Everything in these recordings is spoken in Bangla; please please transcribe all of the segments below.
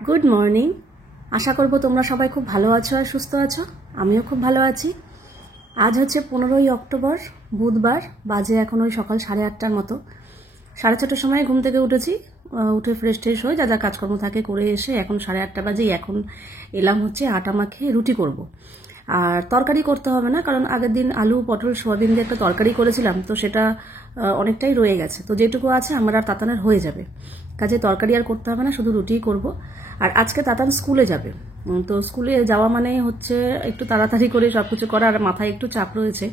Good morning. আশা করব তোমরা সবাই খুব ভালো আছো আর সুস্থ আছো। আমিও খুব ভালো আছি। আজ হচ্ছে 15ই অক্টোবর, বুধবার। বাজে এখন ওই সকাল 8:30টার মতো। 6:30টার সময় ঘুম থেকে উঠেছি, উঠে ফ্রেশ ট্রেশ হয়ে যা যা কাজকর্ম থাকে করে এসে এখন 8:30 বাজে। এখন এলাম হচ্ছে আটা মাখিয়ে রুটি করব। আর তরকারি করতে হবে না, কারণ আগের দিন আলু পটল সোয়াবিন দিয়ে একটা তরকারি করেছিলাম, তো সেটা অনেকটাই রয়ে গেছে। তো যেটুকু আছে আমার আর তাতানের হয়ে যাবে, কাজে তরকারি আর করতে হবে না, শুধু রুটিই করব। আর আজকে তাতান স্কুলে যাবে, তো স্কুলে যাওয়া মানে হচ্ছে একটু তাড়াতাড়ি করে সবকিছু করা, আর মাথায় একটু চাপ রয়েছে।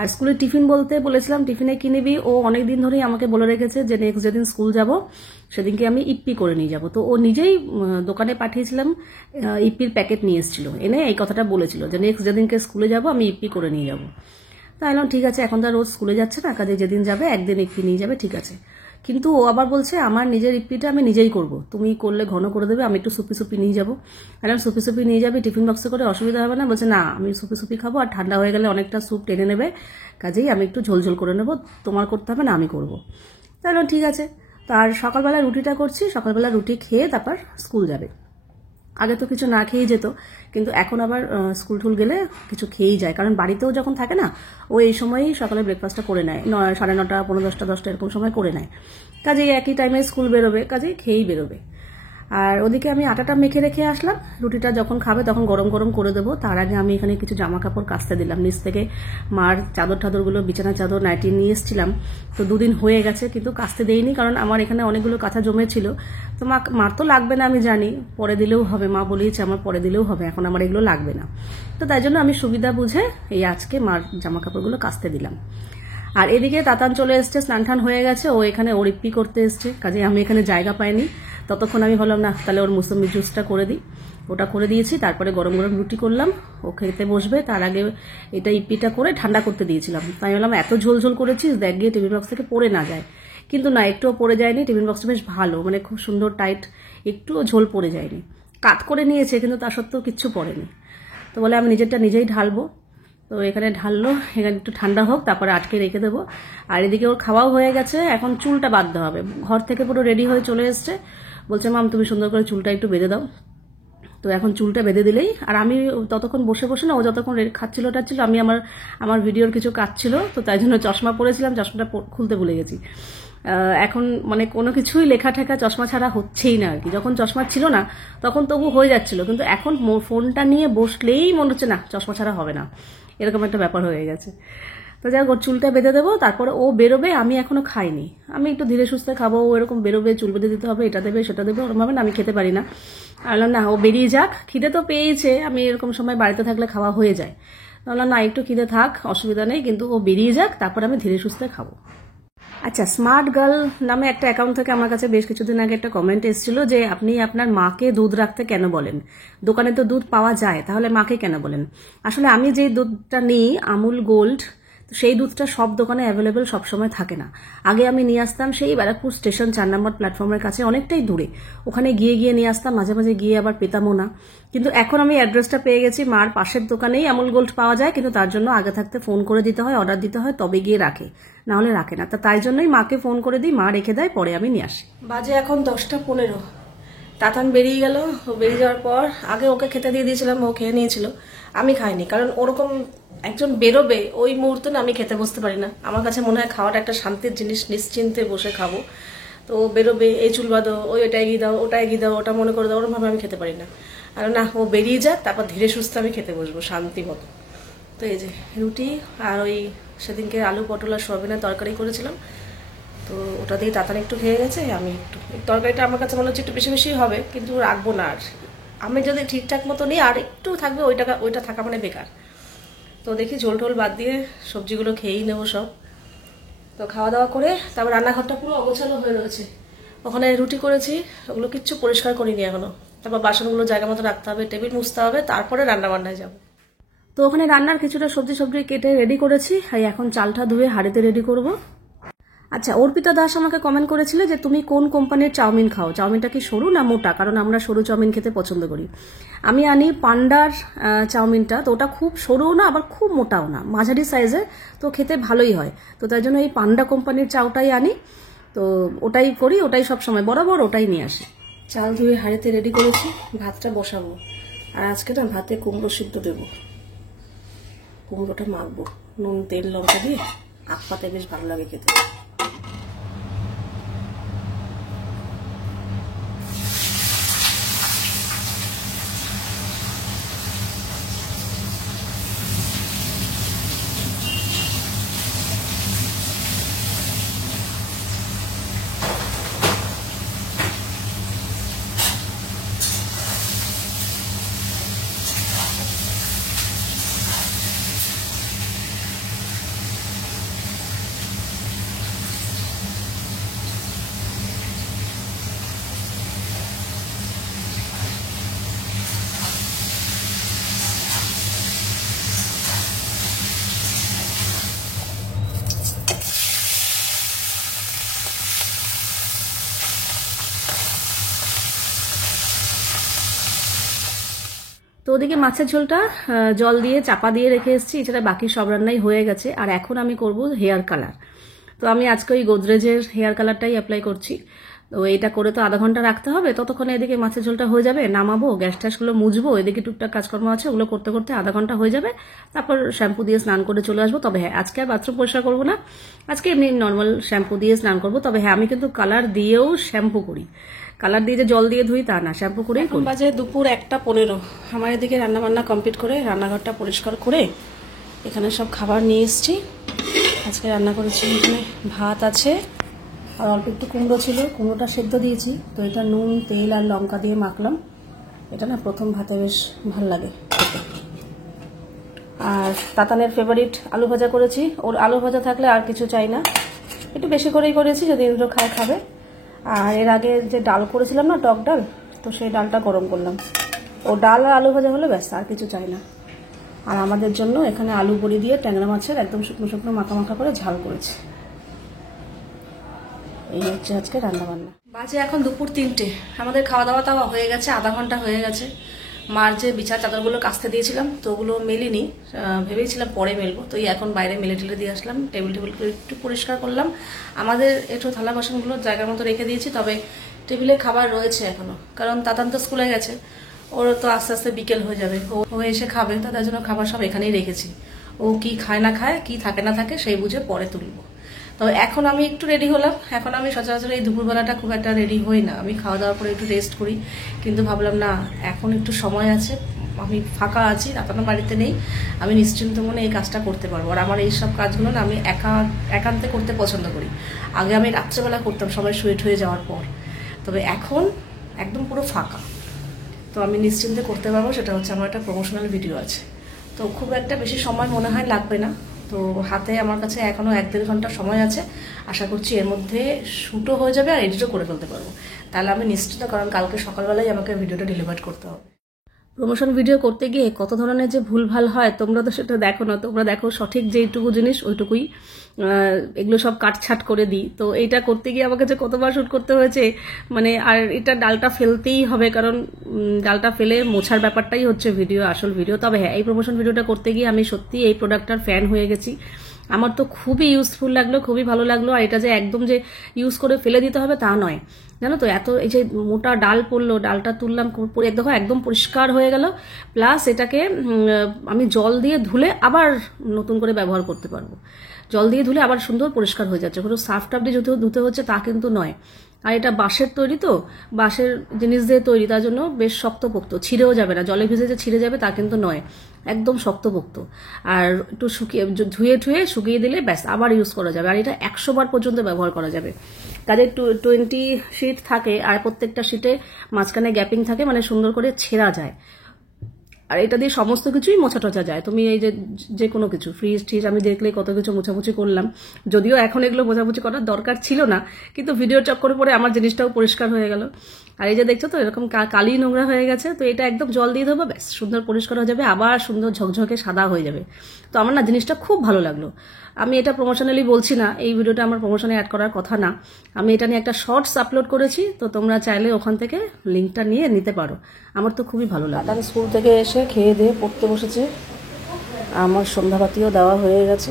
আর স্কুলে টিফিন বলতে বলেছিলাম টিফিনে কি নিবি, ও অনেক দিন ধরেই আমাকে বলে রেখেছে যে নেক্সট যেদিন স্কুল যাব সেদিনকে আমি ইপ্পি করে নিয়ে যাব। তো ও নিজেই দোকানে পাঠিয়েছিলাম, ইপ্পির প্যাকেট নিয়ে এসেছিল, এনে এই কথাটা বলেছিল যে নেক্সট যেদিনকে স্কুলে যাব আমি ইপ্পি করে নিয়ে যাব। তাই এলাম ঠিক আছে, এখন তো রোজ স্কুলে যাচ্ছে না, কাজে যেদিন যাবে একদিন ইপ্পি নিয়ে যাবে, ঠিক আছে। কিন্তু ও আবার বলছে আমার নিজের ইপ্পিটা আমি নিজেই করব, তুমি করলে ঘন করে দেবে, আমি একটু সুপি সুপি নিয়ে যাবো। আর সুপি সুপি নিয়ে যাবে টিফিন বক্সে করে, অসুবিধা হবে না। বলছে না, আমি সুপি সুপি খাবো, আর ঠান্ডা হয়ে গেলে অনেকটা স্যুপ টেনে নেবে, কাজেই আমি একটু ঝোলঝোল করে নেবো, তোমার করতে হবে না, আমি করবো। তাহলে ঠিক আছে। তার সকালবেলা রুটিটা করছি, সকালবেলা রুটি খেয়ে তারপর স্কুল যাবে। আগে তো কিছু না খেয়েই যেত, কিন্তু এখন আবার স্কুল টুল গেলে কিছু খেয়েই যায়, কারণ বাড়িতেও যখন থাকে না, ও এই সময়ই সকালে ব্রেকফাস্টটা করে নেয়, 9:30, 9:45, 10টা এরকম সময় করে নেয়। কাজেই একই টাইমে স্কুল বেরোবে, কাজেই খেয়েই বেরোবে। আর ওদিকে আমি আটাটা মেখে রেখে আসলাম, রুটিটা যখন খাবে তখন গরম গরম করে দেবো। তার আগে আমি এখানে কিছু জামা কাপড় কাচতে দিলাম, নিচ থেকে মার চাদর টাদরগুলো, বিছানা চাদর নাইটি নিয়ে এসেছিলাম, তো 2 দিন হয়ে গেছে, কিন্তু কাচতে দেইনি, কারণ আমার এখানে অনেকগুলো কাঁথা জমেছিল। তো মার তো লাগবে না, আমি জানি, পরে দিলেও হবে, মা বলেইছে আমার পরে দিলেও হবে, এখন আমার এগুলো লাগবে না। তো তাই জন্য আমি সুবিধা বুঝে এই আজকে মার জামা কাপড়গুলো কাচতে দিলাম। আর এদিকে তাতান চলে এসছে, স্নান টান হয়ে গেছে, ও এখানে ওর ইপ্পি করতে এসছে, কাজে আমি এখানে জায়গা পাইনি। ততক্ষণ আমি ভাবলাম না, তাহলে ওর মুসম্বি জুসটা করে দিই, ওটা করে দিয়েছি। তারপরে গরম গরম রুটি করলাম, ও খেতে বসবে, তার আগে এটা ইপ্পিটা করে ঠান্ডা করতে দিয়েছিলাম। তাই বললাম এত ঝোল ঝোল করেছিস, দেখ গিয়ে টিফিন বক্স থেকে পড়ে না যায়। কিন্তু না, একটুও পড়ে যায়নি, টিফিন বক্সটা বেশ ভালো, মানে খুব সুন্দর টাইট, একটুও ঝোল পড়ে যায়নি। কাত করে নিয়েছে, কিন্তু তা সত্ত্বেও কিচ্ছু পড়েনি। তো বলে আমি নিজেরটা নিজেই ঢালবো, তো এখানে ঢাললো, এখানে একটু ঠান্ডা হোক, তারপরে আটকে রেখে দেবো। আর এদিকে ওর খাওয়াও হয়ে গেছে, এখন চুলটা বাঁধতে হবে। ঘর থেকে পুরো রেডি হয়ে চলে এসছে, বলছে মাম তুমি সুন্দর করে চুলটা একটু বেঁধে দাও। তো এখন চুলটা বেঁধে দিলেই, আর আমি ততক্ষণ বসে বসে না, ও যতক্ষণ খাচ্ছিল টাচ্ছিল, আমি আমার ভিডিওর কিছু কাজ ছিল, তো তাই জন্য চশমা পরেছিলাম, চশমাটা খুলতে ভুলে গেছি। এখন মানে কোনো কিছুই লেখা ঠেকা চশমা ছাড়া হচ্ছেই না আর কি। যখন চশমা ছিল না তখন তবু হয়ে যাচ্ছিল, কিন্তু এখন ফোনটা নিয়ে বসলেই মনে হচ্ছে না চশমা ছাড়া হবে না, এরকম একটা ব্যাপার হয়ে গেছে। তো যাই হোক, চুলটা বেঁধে দেবো, তারপরে ও বেরোবে। আমি এখনো খাইনি, আমি একটু ধীরে সুস্থে খাবো। ও এরকম বেরোবে, চুল বেঁধে দিতে হবে, এটা দেবে সেটা দেবে, ওরকম ভাবে না আমি খেতে পারি না। আর না, ও বেরিয়ে যাক, খিদে তো পেয়েছে, আমি এরকম সময় বাড়িতে থাকলে খাওয়া হয়ে যায়। তাহলে না, একটু খিদে থাক, অসুবিধা নেই, কিন্তু ও বেরিয়ে যাক, তারপর আমি ধীরে সুস্থে খাবো। আচ্ছা, স্মার্ট গার্ল নামে একটা অ্যাকাউন্ট থেকে আমার কাছে বেশ কিছুদিন আগে একটা কমেন্ট এসেছিল যে আপনি আপনার মাকে দুধ রাখতে কেন বলেন, দোকানে তো দুধ পাওয়া যায়, তাহলে মাকে কেন বলেন। আসলে আমি যে দুধটা নিই, আমুল গোল্ড, সেই দুধটা সব দোকানে অ্যাভেলেবেল সবসময় থাকে না। আগে আমি নিয়ে আসতাম সেই ব্যারাকপুর স্টেশন 4 নম্বর প্ল্যাটফর্মের কাছে, অনেকটাই দূরে, ওখানে গিয়ে গিয়ে নিয়ে আসতাম, মাঝে মাঝে গিয়ে আবার পেতামও না। কিন্তু এখন আমি অ্যাড্রেসটা পেয়ে গেছি, মার পাশের দোকানেই আমুল গোল্ড পাওয়া যায়, কিন্তু তার জন্য আগে থাকতে ফোন করে দিতে হয়, অর্ডার দিতে হয়, তবে গিয়ে রাখে, না হলে রাখে না। তাই জন্যই মাকে ফোন করে দিই, মা রেখে দেয়, পরে আমি নিয়ে আসি। বাজে এখন 10:15। তাতান বেরিয়ে গেল। ও বেরিয়ে যাওয়ার পর আগে ওকে খেতে দিয়ে দিয়েছিলাম, ও খেয়ে নিয়েছিল, আমি খাইনি, কারণ ওরকম একজন বেরোবে ওই মুহূর্তে না আমি খেতে বসতে পারি না। আমার কাছে মনে হয় খাওয়াটা একটা শান্তির জিনিস, নিশ্চিন্তে বসে খাবো। তো ও বেরোবে, এই চুল বাঁধো, ওটা এগিয়ে দাও, ওটা এগিয়ে দাও, ওটা মনে করে দাও, ওরকমভাবে আমি খেতে পারি না। আর না, ও বেরিয়ে যাক, তারপর ধীরে সুস্থে আমি খেতে বসবো শান্তি মতো। তো এই যে রুটি, আর ওই সেদিনকে আলু পটল আর সোয়াবিনের তরকারি করেছিলাম, তো ওটা দিয়ে তাড়াতাড়ি একটু খেয়ে গেছে। আমি একটু তরকারিটা আমার কাছে মনে হচ্ছে একটু বেশি বেশি হবে, কিন্তু রাখবো না। আর আমি যদি ঠিকঠাক মতো নিই আর একটু থাকবে, ওইটা থাকা মানে বেকার। তো দেখি ঝোল টোল বাদ দিয়ে সবজিগুলো খেয়েই নেবো সব। তো খাওয়া দাওয়া করে তারপর রান্নাঘরটা পুরো অগোছালো হয়ে রয়েছে, ওখানে রুটি করেছি, ওগুলো কিচ্ছু পরিষ্কার করিনি এখনো। তারপর বাসনগুলো জায়গা মতো রাখতে হবে, টেবিল মুছতে হবে, তারপরে রান্না বান্নায় যাবো। তো ওখানে রান্নার কিছুটা সবজি কেটে রেডি করেছি, আর এখন চালটা ধুয়ে হাঁড়িতে রেডি করব। আচ্ছা, অর্পিতা দাস আমাকে কমেন্ট করেছিল যে তুমি কোন কোম্পানির চাউমিন খাও, চাউমিনটা কি সরু না মোটা, কারণ আমরা সরু চাউমিন খেতে পছন্দ করি। আমি আনি পান্ডার চাউমিনটা, তো ওটা খুব সরুও না আবার খুব মোটাও না, মাঝারি সাইজের, তো খেতে ভালোই হয়। তো তাই জন্য এই পান্ডা কোম্পানির চাউটাই আনি, তো ওটাই করি, ওটাই সবসময় বরাবর ওটাই নিয়ে আসি। চাল ধুয়ে হাঁড়িতে রেডি করেছি, ভাতটা বসাবো। আর আজকে না ভাতে কুমড়ো সিদ্ধ দেবো, কুমড়োটা মাখবো নুন তেল লঙ্কা দিয়ে, আখ পাতায় বেশ ভালো লাগে খেতে। তো ওদিকে মাছের ঝোলটা জল দিয়ে চাপা দিয়ে রেখে এসেছি, এছাড়া বাকি সব রান্নাই হয়ে গেছে। আর এখন আমি করব হেয়ার কালার। তো আমি আজকে ওই গোদরেজের হেয়ার কালারটাই অ্যাপ্লাই করছি। তো এটা করে তো আধা ঘন্টা রাখতে হবে, ততক্ষণে এদিকে মাছের ঝোলটা হয়ে যাবে, নামাবো, গ্যাস ট্যাসগুলো মুছবো, এদিকে টুকটাক কাজকর্ম আছে, ওগুলো করতে করতে আধা ঘন্টা হয়ে যাবে। তারপর শ্যাম্পু দিয়ে স্নান করে চলে আসবো। তবে হ্যাঁ, আজকে আর বাথরুম পরিষ্কার করবো না, আজকে এমনি নর্মাল শ্যাম্পু দিয়ে স্নান করবো। তবে হ্যাঁ, আমি কিন্তু কালার দিয়েও শ্যাম্পু করি, কালার দিয়ে যে জল দিয়ে ধুই তা না, শ্যাম্পু করেই করি। বাজে দুপুর 1:15। আমার এদিকে রান্নাবান্না কমপ্লিট করে রান্নাঘরটা পরিষ্কার করে এখানে সব খাবার নিয়ে এসেছি। আজকে রান্না করেছি, এখানে ভাত আছে আর অল্প একটু কুমড়ো ছিল, কুমড়োটা সেদ্ধ দিয়েছি। তো এটা নুন তেল আর লঙ্কা দিয়ে মাখলাম। এটা না প্রথম ভাতে বেশ ভাল লাগে খেতে। আর তাতানের ফেভারিট আলু ভাজা করেছি, ওর আলু ভাজা থাকলে আর কিছু চাই না, একটু বেশি করেই করেছি, যদি এগুলো খাবে। আর এর আগে যে ডাল করেছিলাম না, টক ডাল, তো সেই ডালটা গরম করলাম। ও ডাল আর আলু ভাজা হলে ব্যাস, আর কিছু চাই না। আর আমাদের জন্য এখানে আলু বড়ি দিয়ে ট্যাংরা মাছের একদম শুকনো শুকনো মাখা মাখা করে ঝাল করেছি। এই হচ্ছে আজকে রান্নাবান্না। বাজে এখন দুপুর 3টে। আমাদের খাওয়া দাওয়া তাওয়া হয়ে গেছে, আধা ঘন্টা হয়ে গেছে। মার যে বিছার চাদরগুলো কাচতে দিয়েছিলাম, তো ওগুলো মেলিনি, ভেবেছিলাম পরে মেলবো। তো এখন বাইরে মেলে টেলে দিয়ে আসলাম, টেবিল একটু পরিষ্কার করলাম। আমাদের একটু থালা বাসনগুলো জায়গার মতো রেখে দিয়েছি, তবে টেবিলে খাবার রয়েছে এখনো, কারণ তাতান তো স্কুলে গেছে, ওর তো আস্তে আস্তে বিকেল হয়ে যাবে, ও এসে খাবে, তাদের জন্য খাবার সব এখানেই রেখেছি। ও কি খায় না খায়, কি থাকে না থাকে, সেই বুঝে পরে তুলবো। তো এখন আমি একটু রেডি হলাম। এখন আমি সচরাচর এই দুপুরবেলাটা খুব একটা রেডি হই না, আমি খাওয়া দাওয়ার পরে একটু রেস্ট করি। কিন্তু ভাবলাম না, এখন একটু সময় আছে, আমি ফাঁকা আছি, তাতানো বাড়িতে নেই, আমি নিশ্চিন্ত মনে এই কাজটা করতে পারবো। আর আমার এই সব কাজগুলো না আমি একান্তে করতে পছন্দ করি। আগে আমি রাত্রেবেলা করতাম, সবাই শুয়ে ঠুয়ে যাওয়ার পর, তবে এখন একদম পুরো ফাঁকা, তো আমি নিশ্চিন্তে করতে পারবো। সেটা হচ্ছে আমার একটা প্রমোশনাল ভিডিও আছে, তো খুব একটা বেশি সময় মনে হয় লাগবে না। তো হাতে আমার কাছে এখনো 1-1.5 ঘন্টা সময় আছে। আশা করছি এর মধ্যে শ্যুটও হয়ে যাবে আর এডিটও করে ফেলতে পারবো। তাহলে আমি নিশ্চিত, কারণ কালকে সকালবেলায় আমাকে ভিডিওটা ডেলিভার করতে হবে। প্রমোশন ভিডিও করতে গিয়ে কত ধরনের যে ভুলভাল হয়, তোমরা তো সেটা দেখো না, তোমরা দেখো সঠিক যেইটুকু জিনিস ওইটুকুই, এগুলো সব কাটছাট করে দিই। তো এইটা করতে গিয়ে আমাকে যে কতবার শ্যুট করতে হয়েছে, মানে আর এটা ডালটা ফেলতেই হবে, কারণ ডালটা ফেলে মোছার ব্যাপারটাই হচ্ছে ভিডিও, আসল ভিডিও। তবে হ্যাঁ, এই প্রমোশন ভিডিওটা করতে গিয়ে আমি সত্যি এই প্রোডাক্টটার ফ্যান হয়ে গেছি। আমার তো খুবই ইউজফুল লাগলো, খুবই ভালো লাগলো। আর এটা যে একদম যে ইউজ করে ফেলে দিতে হবে তা নয়, জানো তো, এত এই যে মোটা ডাল পড়লো, ডালটা তুললাম, দেখো একদম পরিষ্কার হয়ে গেল। প্লাস এটাকে আমি জল দিয়ে ধুলে আবার নতুন করে ব্যবহার করতে পারবো, জল দিয়ে ধুলে আবার সুন্দর পরিষ্কার হয়ে যাচ্ছে, কোনো সার্ফ টাফ দিয়ে ধুতে হচ্ছে তা কিন্তু নয়। আর এটা বাঁশের তৈরি, তো বাঁশের জিনিস দিয়ে তৈরি, তার জন্য বেশ শক্তপোক্ত, ছিঁড়েও যাবে না, জলে ভিজে যে ছিঁড়ে যাবে তা কিন্তু নয়, একদম শক্তপোক্ত। আর একটু ধুয়ে শুকিয়ে দিলে ব্যাস আবার ইউজ করা যাবে। আর এটা 100 বার পর্যন্ত ব্যবহার করা যাবে। তাদের 20 শীট থাকে, আর প্রত্যেকটা শীটে মাঝখানে গ্যাপিং থাকে, মানে সুন্দর করে ছেঁড়া যায়। আর এটা দিয়ে সমস্ত কিছুই মোছা টোছা যায়। তুমি এই যে কোনো কিছু, ফ্রিজ টিজ, আমি দেখলে কত কিছু মোছামুছি করলাম, যদিও এখন এগুলো মোছামুছি করার দরকার ছিল না, কিন্তু ভিডিওর চক্করে পরে আমার জিনিসটাও পরিষ্কার হয়ে গেল। আর এই যে দেখছো তো, এরকম কালি নোংরা হয়ে গেছে, তো এটা একদম জল দিয়ে দেবো, ব্যাস সুন্দর পরিষ্কার হয়ে যাবে, আবার সুন্দর ঝকঝকে সাদা হয়ে যাবে। তো আমার না জিনিসটা খুব ভালো লাগলো। আমি এটা প্রমোশনালি বলছি না, এই ভিডিওটা আমার প্রমোশনে অ্যাড করার কথা না, আমি এটা নিয়ে একটা শর্টস আপলোড করেছি, তো তোমরা চাইলে ওখান থেকে লিঙ্কটা নিয়ে নিতে পারো। আমার তো খুবই ভালো লাগে। তাহলে স্কুল থেকে এসে খেয়ে দিয়ে পড়তে বসেছে, আমার সন্ধ্যাবাতিও দেওয়া হয়ে গেছে,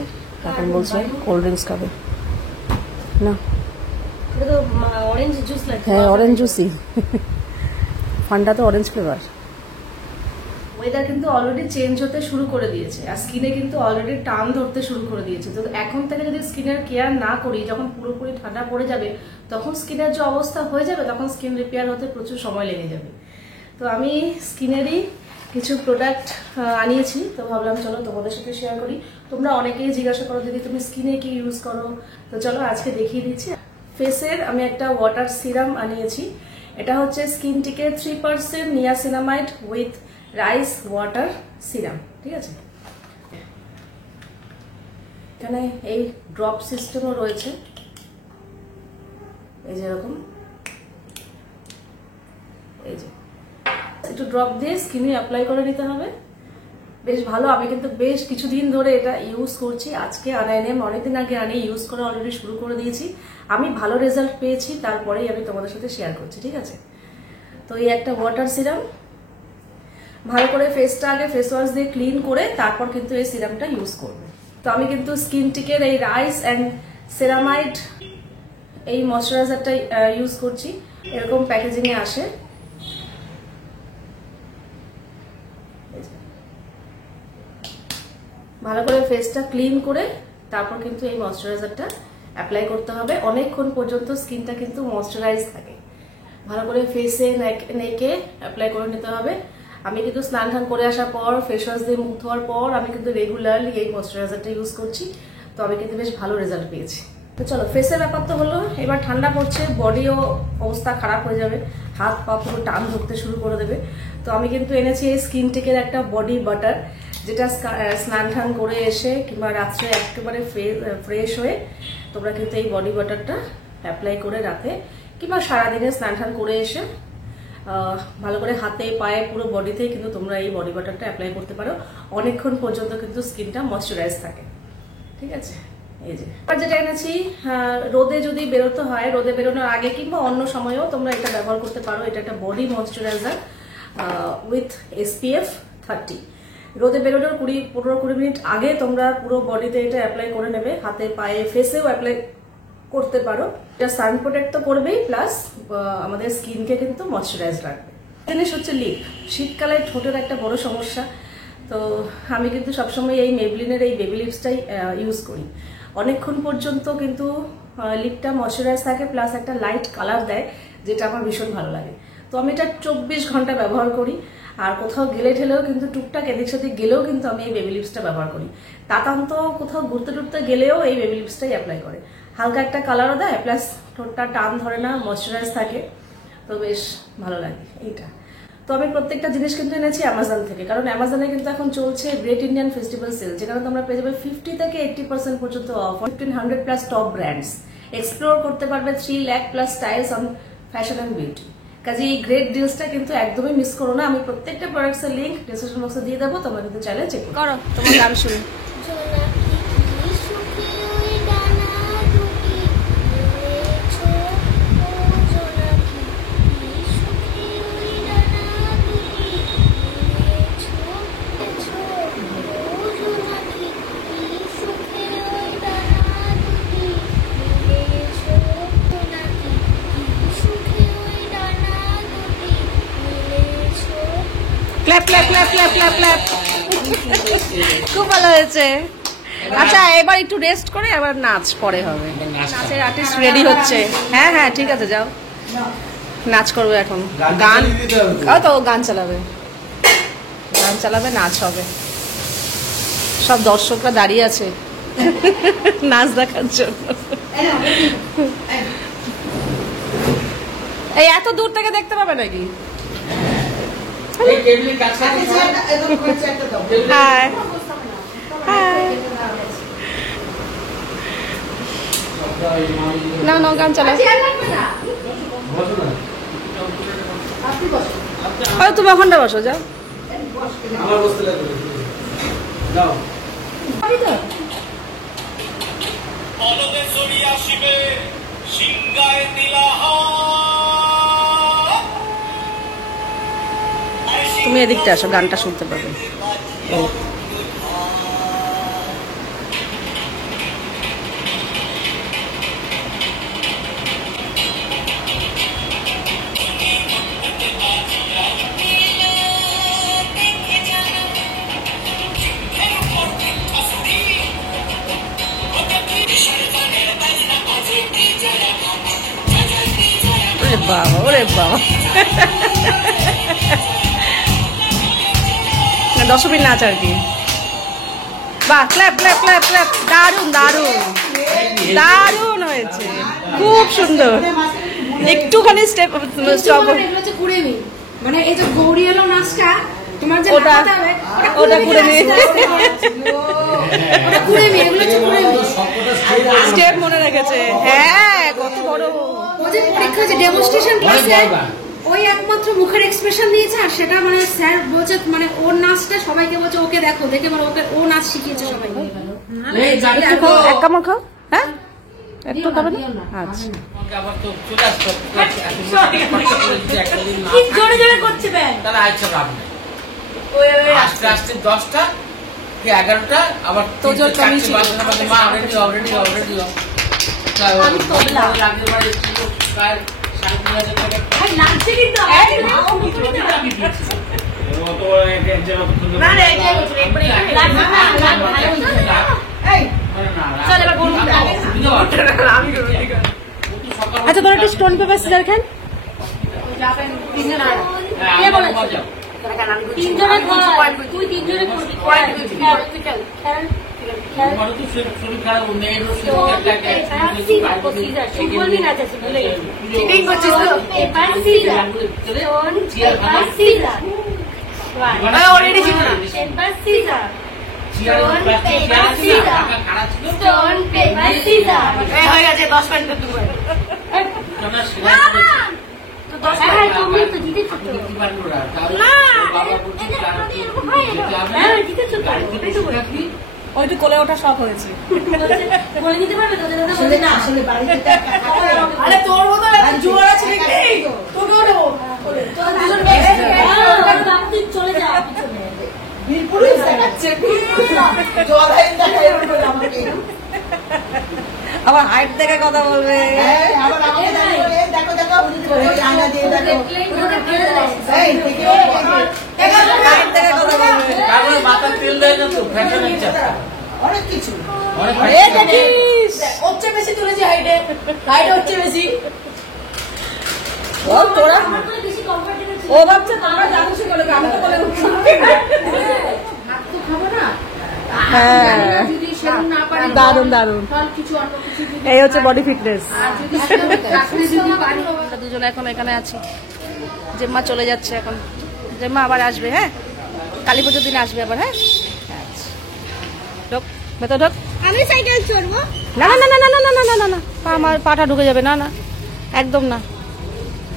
এখন বলছে কোল্ড ড্রিঙ্কস খাবে না। হ্যাঁ, অরেঞ্জ জুসই। ফান্ডা তো অরেঞ্জ ফ্লেভার। ওয়েদার কিন্তু অলরেডি চেঞ্জ হতে শুরু করে দিয়েছে, আর স্কিনে কিন্তু অলরেডি টান ধরতে শুরু করে দিয়েছে। তো এখন থেকে যদি স্কিনের কেয়ার না করি, যখন পুরোপুরি ঠান্ডা পড়ে যাবে তখন স্কিনের যে অবস্থা হয়ে যাবে, তখন স্কিন রিপেয়ার হতে প্রচুর সময় লেগে যাবে। তো আমি স্কিনেরই কিছু প্রোডাক্ট আনিয়েছি, তো ভাবলাম চলো তোমাদের সাথে শেয়ার করি। তোমরা অনেকেই জিজ্ঞাসা করো দিদি তুমি স্কিনে কি ইউজ করো, তো চলো আজকে দেখিয়ে দিচ্ছি। ফেসের আমি একটা ওয়াটার সিরাম আনিয়েছি। এটা হচ্ছে স্কিনটিকে 3% niacinamide with rice water serum, ঠিক আছে। এখানে এই ড্রপ সিস্টেমও রয়েছে, এই যে এরকম, এই যে একটু ড্রপ দিয়ে স্কিনে অ্যাপ্লাই করে নিতে হবে। বেশ ভালো, আমি কিন্তু বেশ কিছুদিন ধরে এটা ইউজ করছি। আজকে আনাইনি, অনেকদিন আগে আনি, ইউজ করে অলরেডি শুরু করে দিয়েছি। আমি ভালো রেজাল্ট পেয়েছি, তারপরেই আমি তোমাদের সাথে শেয়ার করছি, ঠিক আছে। তো এই একটা ওয়াটার সিরাম, ভালো করে ফেসটা আগে ফেস ওয়াশ দিয়ে ক্লিন করে তারপর কিন্তু এই সিরামটা ইউজ করবে। তো আমি কিন্তু স্কিনটিকের এই রাইস অ্যান্ড সেরামাইড এই ময়শ্চারাইজারটা ইউজ করছি। এরকম প্যাকেজিং এ আসে। ভালো করে ফেসটা ক্লিন করে তারপর কিন্তু এই ময়শ্চারাইজারটা অ্যাপ্লাই করতে হবে। অনেকক্ষণ পর্যন্ত স্কিনটা কিন্তু ময়শ্চারাইজ থাকে। ভালো করে ফেসে নেকে অ্যাপ্লাই করে নিতে হবে। আমি কিন্তু স্নান টান করে আসার পর ফেস ওয়াশ দিয়ে মুখ ধোয়ার পর আমি কিন্তু রেগুলারলি এই ময়শ্চারাইজারটা ইউজ করছি। তো আমি কিন্তু বেশ ভালো রেজাল্ট পেয়েছি। তো চলো, ফেসের ব্যাপার তো হলো, এবার ঠান্ডা পড়ছে, বডিও অবস্থা খারাপ হয়ে যাবে, হাত পা পুরো টান ধরতে শুরু করে দেবে। তো আমি কিন্তু এনেছি এই স্কিনটিকের একটা বডি বাটার, যেটা স্নান টান করে এসে কিংবা রাত্রে একেবারে ফ্রেশ হয়ে তোমরা কিন্তু এই বডি বাটারটা অ্যাপ্লাই করে রাতে কিংবা সারাদিনে স্নান টান করে এসে ভালো করে হাতে পায়ে পুরো বডিতে কিন্তু তোমরা এই বডি বাটারটা অ্যাপ্লাই করতে পারো। অনেকক্ষণ পর্যন্ত কিন্তু স্কিনটা ময়শ্চারাইজ থাকে, ঠিক আছে। এই যে আর যেটা এনেছি, রোদে যদি বেরোতে হয়, রোদে বেরোনোর আগে কিংবা অন্য সময়েও তোমরা এটা ব্যবহার করতে পারো। এটা একটা বডি ময়শ্চারাইজার উইথ SPF 30। রোদে বেরোনোর 15-20 মিনিট আগে তোমরা পুরো বডিতে এটা অ্যাপ্লাই করে নেবে, হাতে পায়ে ফেসেও অ্যাপ্লাই করতে পারো। এটা সান প্রোটেক্ট তো করবেই, প্লাস আমাদের স্কিনকে কিন্তু ময়শ্চারাইজ রাখবে। জিনিস হচ্ছে লিপ। শীতকালে ঠোঁটের একটা বড় সমস্যা, তো আমি কিন্তু সবসময় এই মেবলিনের এই বেবি লিপসটাই ইউজ করি। অনেকক্ষণ পর্যন্ত কিন্তু লিপটা ময়শ্চারাইজ থাকে, প্লাস একটা লাইট কালার দেয়, যেটা আমার ভীষণ ভালো লাগে। তো আমি এটা 24 ঘন্টা ব্যবহার করি। আর কোথাও গেলে ঠেলেও কিন্তু টুকটাক এদিক সাথে গেলেও কিন্তু আমি এই বেবি লিপসটা ব্যবহার করি। তাতান্ত কোথাও ঘুরতে টুরতে গেলেও এই বেবি লিপসটাই অ্যাপ্লাই করে। হালকা একটা কালারও দেয়, প্লাস ঠোঁটটা টান ধরে না, ময়শ্চারাইজ থাকে, তো বেশ ভালো লাগে এইটা। তো আমি প্রত্যেকটা জিনিস কিন্তু এনেছি অ্যামাজন থেকে, কারণ অ্যামাজনে কিন্তু এখন চলছে গ্রেট ইন্ডিয়ান ফেস্টিভ্যাল সেল, যেখানে তোমরা পেয়ে যাবে 50 থেকে 80% পর্যন্ত অফ। 1500+ টপ ব্র্যান্ডস এক্সপ্লোর করতে পারবে, 3 lakh plus styles on fashion and beauty. কাজে এই গ্রেট ডিলসটা কিন্তু একদমই মিস করো না। আমি প্রত্যেকটা প্রোডাক্টস এর লিংক ডেসক্রিপশন বক্সে দিয়ে দেবো, তোমরা কিন্তু চাইলে চেক করো। তোমার গান শুনি। Clap clap clap clap clap clap. খুব ভালো হয়েছে। আচ্ছা, এবার একটু রেস্ট করে আবার নাচ পরে হবে। নাচের আর্টিস্ট রেডি হচ্ছে। হ্যাঁ হ্যাঁ ঠিক আছে, যাও নাচ করবে এখন। গান তো গান চালাবে, গান চালাবে, নাচ হবে। সব দর্শকরা দাঁড়িয়ে আছে নাচ দেখার জন্য। এই এত দূর থেকে দেখতে পাবে নাকি? না না, গান চালা। তুমি ওখানটা বসো, যাও। তুমি এদিকটা আসো, গানটা শুনতে পাবে। বাবা, ওরে বাবা। 10 মিনিট নাচ আর কি। বাহ, ক্ল্যাপ ক্ল্যাপ ক্ল্যাপ ক্ল্যাপ। দারুণ দারুণ দারুণ হয়েছে, খুব সুন্দর। একটুখানি স্টেপ স্টপ। মানে এই যে গৌরী এলো নাচটা তোমার যে ওটা কুড়েমি, স্টেপ মনে রেখেছে। হ্যাঁ, কত বড়। ও যে পরীক্ষা যে ডেমনস্ট্রেশন ক্লাসে ওই একমাত্র মুখের এক্সপ্রেশন দিয়েছে, আর সেটা মানে স্যার বলছে মানে ওর নাচটা সবাইকে বলছে ওকে দেখো, দেখে মানে ওকে ও নাচ শিখিয়েছে সবাইকে। এক কামড় খাও। হ্যাঁ, একটু খাবে না? আচ্ছা, জোরে জোরে করছে আস্তে আস্তে 10টা কি 11টা আবার তোজোর কমিয়ে ছিল। মা অলরেডি আমি তো লাগলে বাড়ি ছিল প্রায় 3,500 টাকা। ভাই নাচছে কিন্তু না রে একবার এই চল এবার বলুন। আচ্ছা, তোর একটা স্টোন পেপার সিজার খান। যাবেন তিনজন আর কে বলেছে? তিনজনে কর, তুই তিনজনে করবি। হয়ে গেছে 10 মিনিট। ওইটু কোলে ওঠা সব হয়েছে। তোর মতো জোর আছে চলে যা আবার হাইট দেখে কথা বলবে। অনেক কিছু হচ্ছে বেশি তুলেছি হাইটে, হাইটে হচ্ছে বেশি। তোরা ও ভাবছে তোমরা জানো সে বলে, আমি তো বলে ভাত তো খাবো না। হ্যাঁ, যদি সেরকম না পারি দারুণ দারুণ। কিছু অন্য কিছু এই হচ্ছে বডি ফিটনেস। আমরা দুজনে এখন এখানে আছি। জেম্মা চলে যাচ্ছে এখন। জেম্মা আবার আসবে। হ্যাঁ, কালী পুজোর দিন আসবে আবার। হ্যাঁ, ঢোক ভেতর ঢোক। আমি সাইকেল চড়বো। না না না না না না না না না না, আমার পাটা ঢুকে যাবে। না না, একদম না।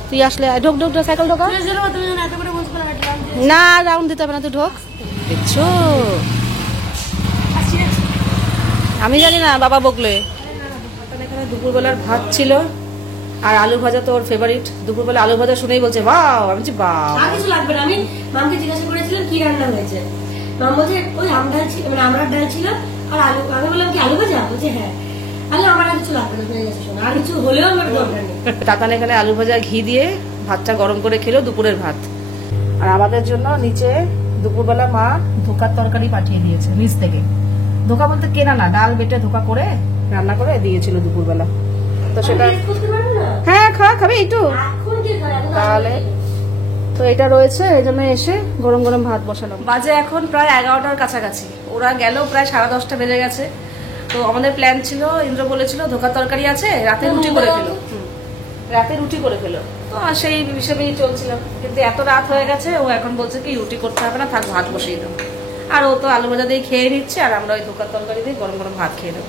তুই আসলে ঢোক ঢোক ঢোক, সাইকেল ঢোকা। না, রাউন্ড দিতে হবে না, তুই ঢোক। দেখছো, আমি জানি না, বাবা বকলে। এখানে দুপুরবেলার ভাত ছিল আর আলু ভাজা, তো ওর ফেভারিট। দুপুরবেলা আলু ভাজা শুনেই বলছে বাও। আমি বলছি বাও, আর কিছু লাগবে না। আমি মামকে জিজ্ঞাসা করেছিলাম কি রান্না হয়েছে, মাম বলছে ওই আমডাল ছিল, মানে আমরার ডাল ছিল আর আলু। আমি বললাম কি আলু ভাজা? বলছে হ্যাঁ। আলু আমার আর কিছু লাগবে না, আর কিছু হলেও আমার দরকার নেই। তাতান এখানে আলু ভাজা ঘি দিয়ে ভাতটা গরম করে খেলো, দুপুরের ভাত। আর আমাদের জন্য নিচে দুপুরবেলা মা ধোকার তরকারি পাঠিয়ে দিয়েছে নিচ থেকে। ধোকা বলতে কেনা না, ডাল বেটে ধোকা করে রান্না করে দিয়েছিল দুপুরবেলা। তো সেটা হ্যাঁ খাবে একটু তাহলে। তো এটা রয়েছে, এই জন্য এসে গরম গরম ভাত বসালাম। বাজে এখন প্রায় 11টার কাছাকাছি। ওরা গেল প্রায় 10:30 বেজে গেছে। তো আমাদের প্ল্যান ছিল, ইন্দ্র বলেছিল ধোকার তরকারি আছে, রাতে রুটি করে ফেলো। রাতে রুটি করে ফেলো, তো সেই হিসেবেই চলছিলাম। কিন্তু এত রাত হয়ে গেছে, ও এখন বলছে কি রুটি করতে হবে না, থাক ভাত বসিয়ে দেবো। আর ও তো আলু ভাজা দিয়ে খেয়ে নিচ্ছে, আর আমরা ওই ধোকার তরকারি দিয়ে গরম গরম ভাত খেয়ে দেবো।